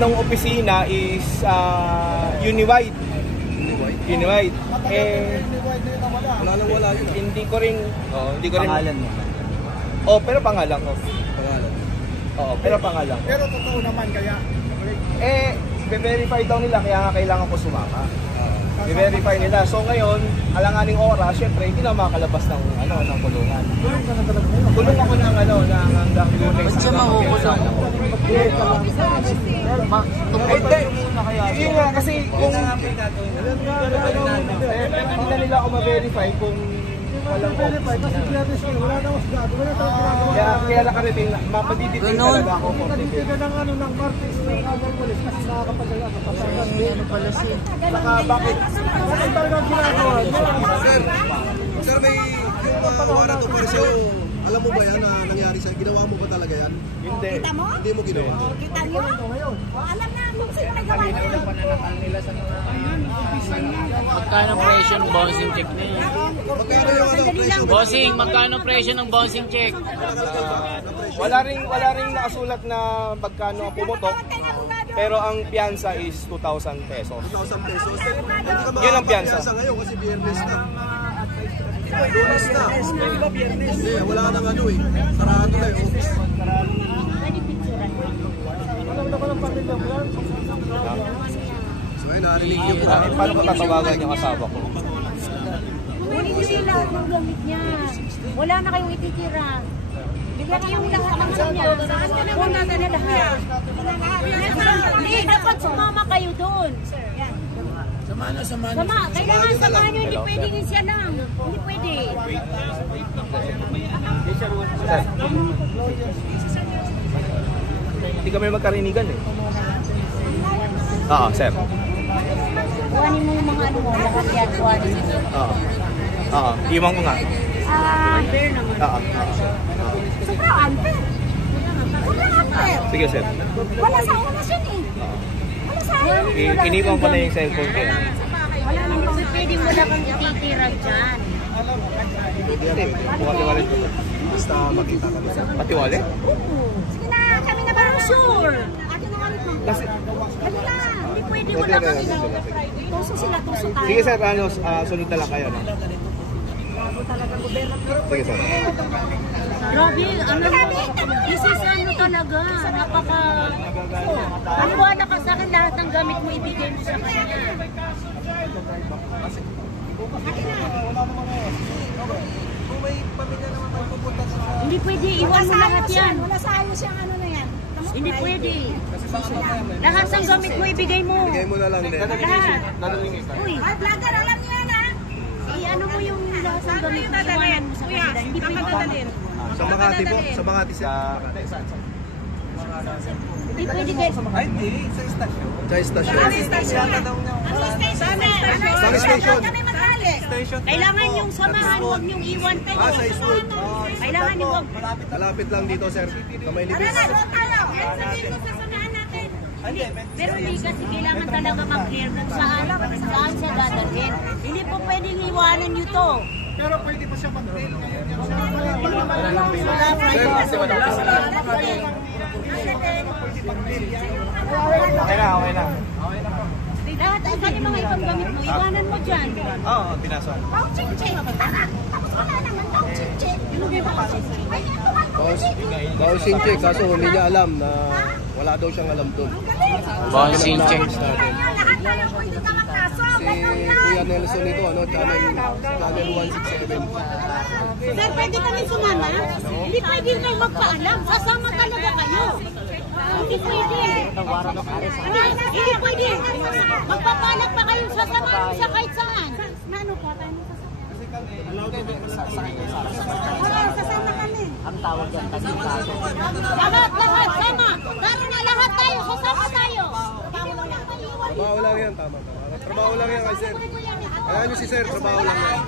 ng opisina is Uniwide. Uniwide. Wala nang wala yun. Hindi ko rin Pangalan mo. pero pangalan ko. Pangalan. Pero pangalan ko. Pero totoo naman kaya. Be-verify daw nila kaya nga kailangan ko sumama. I-verify nila. So ngayon, alanganing oras, syempre hindi na makakalabas ng kulungan. Kulong ako ng hanggang Lunes. Ba't siya makukulong? Yun nga kasi kung hindi na nila ako ma-verify kung walang Verify kasi wala na usgado. Wala talaga. kaya nakarating na mapadiditing talaga ako. Nagtitigan ng Martes ng Agad Police kasi nakakapagala ka pa. Ano pala siya? Saka bakit? Bakit talaga ginagawa niya? Sir, may yung warrant of arrest yun, alam mo ba yan na nangyari sa'yo? Ginawa mo ba talaga yan? Hindi. Kita mo? Hindi mo ginawa. Kita nyo? Alam na kung sino may gawa nyo. Magkano presyo ng bouncing check na yun? Magkano yung presyo? Bossing, magkano presyo ng bouncing check? Wala ring nakasulat na magkano ang pumutok. Pero ang piyansa is 2,000 pesos. 2,000 pesos. Yun ang piyansa. Ngayon kasi Biyernes na. Lunes na. Hindi, wala nang sarado na yung office. So ayun, narinig yung Paano ko tatawagan yung asawa ko? Kunin niyo yung lahat ng gamit niya. Wala na kayong ititira. Bigyan niyo yung lahat ng gamit niya. Kunin niyo na lahat. Hindi, dapat sumama kayo doon. Sama, kailangan samahan niyo. Hindi pwedeng siya lang. Hindi pwede. Hindi kami magkarinigan eh. Sir. Kuhanin mo yung mga mo, lahat yan. Kuhanin mo. Iwan ko nga. Unfair naman. Sobrang unfair. Sobrang unfair. Sige, sir. Wala sa oras yun eh. Wala sa oras. Iniwan ko na yung cellphone ko. Wala naman pwede mo lang kang ititira dyan. Pati-wallet ko. basta makita ka na. Pati-wallet? Sige na, kami na ba? Sure. Akin na kami ko. Kasi... Ano na, hindi pwede wala kami. Tuso sila, tuso tayo. Sige sir, sunod na lang kayo. No? Sige sir. Grabe, this is ano talaga, napaka... Ang wala ka sa akin, lahat ng gamit mo ibigay mo sa kanya. Hindi pwede, iwan mo lahat yan. Wala sa ayos yung ano na yan. Hindi pwede. Lahat ng gamit mo ibigay mo. Ibigay mo na lang din. Lahat. Uy, vlogger, alam niyo yan ha? I-ano mo yung lahat ng gamit mo, iwanan mo sa kanila. Hindi pwede. Sa Makati po, sa Makati sa Hindi pwede kayo. Ay, hindi. Sa istasyon. Sa istasyon. Ano station? Sa station. Kailangan yung samahan, huwag yung iwan kayo. Sa Eastwood. Kailangan yung huwag. Malapit lang dito, sir. Sa Maynilid. Doon tayo. Sabihin mo sa samahan natin. Pero hindi kasi kailangan talaga mag-clear kung saan siya dadalhin. Hindi po pwedeng iwanan nyo to. Pero pwede pa siya mag-tail ngayon. Okay na, okay na. Lahat ang kanyang mga ibang gamit mo, iwanan mo dyan. Oo, pinasok. Tong-ching-ching. Tapos wala naman, tong-ching-ching. Ay, ito man, tong-ching. Bouncing check, kaso hindi niya alam na wala daw siyang alam doon. Bouncing check. Lahat tayo pwede ka magkaso. Si Kuya Nelson ito, channel 167. Sir, pwede kami sumama? Hindi pwede kayo magpaalam. Sasama talaga kayo. Hindi pwede. Hindi pwede. Magpapalak pa kayo. Sasama sa kahit saan. Ano po? Sasama kami. Ang tawag yan, tagitado. Lahat, sama. Lalo na lahat tayo. Sasama tayo. Trabaho lang yan, tama. Trabaho lang yan kay sir. Ayan nyo si sir, trabaho lang yan.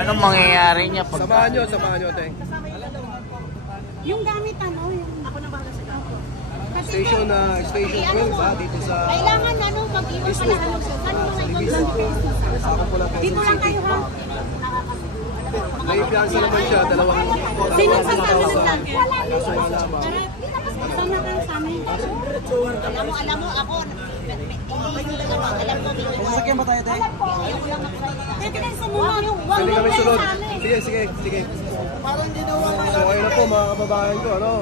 Anong mangyayari niya pag... Samahan nyo, te. Yung gamit ano, ako na bahala sa gamit. Station 12 ha, dito sa... Kailangan ano, mag-iwan ka na ano, mga ibang gamit. Ako po lang Dito lang kayo ha. May piyansa naman siya, dalawang... Sino sa sabi ng vlogger? Sama ka sa amin. Alam mo, ako, alam mo, Sasakyan ba tayo, Tay? Teka lang, sumunod. Huwag Hindi mo kami kayo sunod. sa amin. Sige. So, ayun na po mga kababayan ko, ano?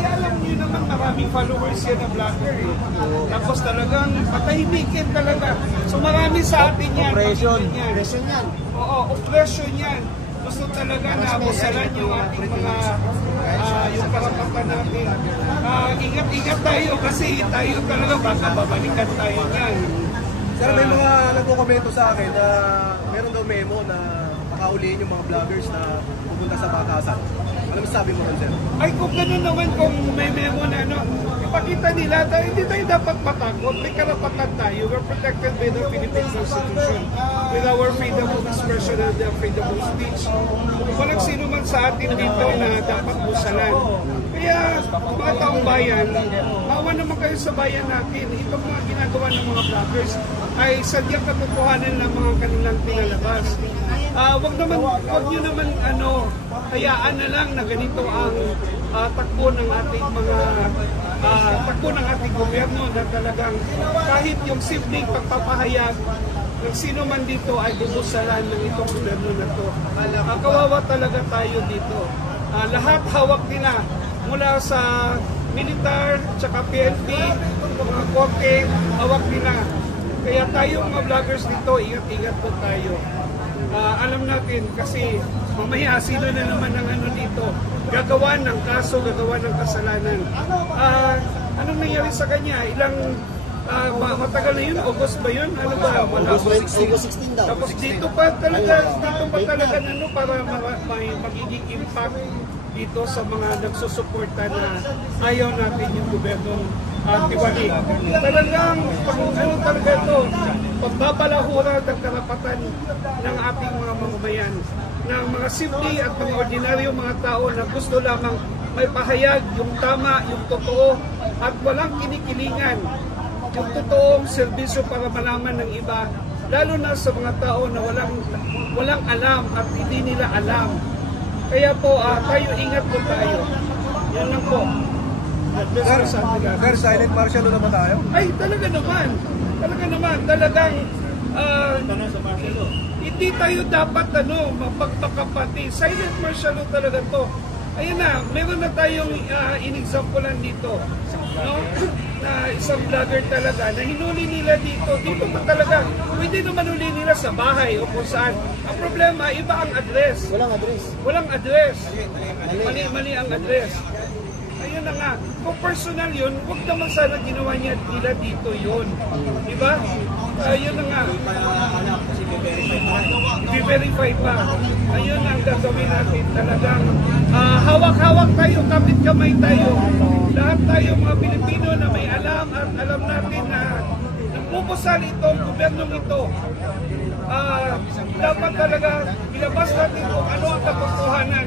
Alam niyo naman maraming followers yan na vlogger eh. Tapos talagang patahimikin talaga. So marami sa atin yan. Oppression. Oppression yan. Oo, oppression yan. Gusto talaga na abusalan yung ating mga yung karapatan natin. Ingat-ingat tayo kasi tayo talaga baka babalikan tayo yan. Sir, may mga nagko-komento sa akin na meron daw memo na pakauliin yung mga vloggers na pupunta sa batasan. Ano masasabi mo ron, sir? Ay, kung gano'n naman, kung may memo na ano, ipakita nila, hindi tayo dapat matakot. May karapatan tayo. We're protected by the Philippine Constitution with our freedom of expression and the freedom of speech. Walang sino man sa atin dito na dapat busalan. Kaya, mga taong bayan, mawa naman kayo sa bayan natin. Itong mga ginagawa ng mga vloggers ay sadyang katotohanan ng mga kanilang pinalabas. Wag nyo naman hayaan na lang na ganito ang takbo ng ating mga takbo ng ating gobyerno na talagang kahit yung simpleng pagpapahayag ng sino man dito ay bubusalan ng itong gobyerno na to. Kawawa talaga tayo dito. Lahat hawak nila mula sa militar, tsaka PNP, mga korte, hawak nila. Kaya tayo mga vloggers dito, ingat-ingat po tayo. Alam natin kasi mamaya sino na naman ang dito gagawa ng kaso, gagawa ng kasalanan. Anong nangyari sa kanya? Matagal na yun? August ba yun? Ano ba? August 16 daw. Tapos dito pa talaga para may magiging impact dito sa mga nagsusuporta na ayaw natin yung gobyernong Tiwali. Talagang talaga ito, pagbabalahura ng karapatan ng ating mga mamamayan, ng mga simple at mga ordinaryo mga tao na gusto lamang may pahayag yung tama, yung totoo at walang kinikilingan, yung totoong serbisyo para malaman ng iba, lalo na sa mga tao na walang alam at hindi nila alam. Kaya po, tayo ingat po tayo. Yan lang po. Sir, silent martial na ba tayo? Ay, talaga naman. Talagang hindi tayo dapat mapagpakapati. Silent martial talaga to. Ayan na, meron na tayong in-examplean dito. No? Na isang vlogger talaga na hinuli nila dito. Dito pa talaga. Pwede naman huli nila sa bahay o kung saan. Ang problema, iba ang address. Walang address. Mali ang address. Ayun na nga. Kung personal yun, huwag naman sana ginawa nila dito yun. Diba? Ayun na nga. I-verify pa. Ayun ang gagawin natin talagang hawak-hawak tayo, kapit-kamay tayo. Lahat tayo mga Pilipino na may alam at alam natin na nagpupusal itong gobernong ito. Dapat talaga ilabas natin kung ano ang katotohanan.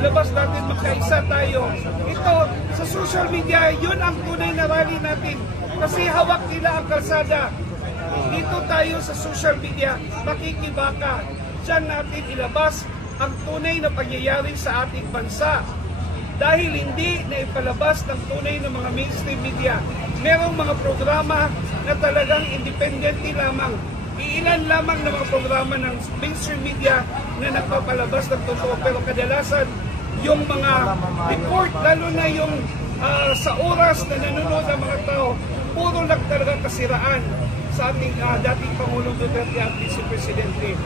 Ilabas natin magkaisa tayo. Ito, sa social media, yun ang tunay na rally natin. Kasi hawak nila ang kalsada. Dito tayo sa social media, makikibaka. Diyan natin ilabas ang tunay na pangyayari sa ating bansa. Dahil hindi na ipalabas ng tunay ng mga mainstream media. Merong mga programa na talagang independent lamang. Iilan lamang ng mga programa ng mainstream media na nagpapalabas ng totoo. Pero kadalasan, yung mga report, lalo na yung sa oras na nanonood ang mga tao, puro lang talaga kasiraan sa ating dating Pangulong Duterte at Vice Presidente.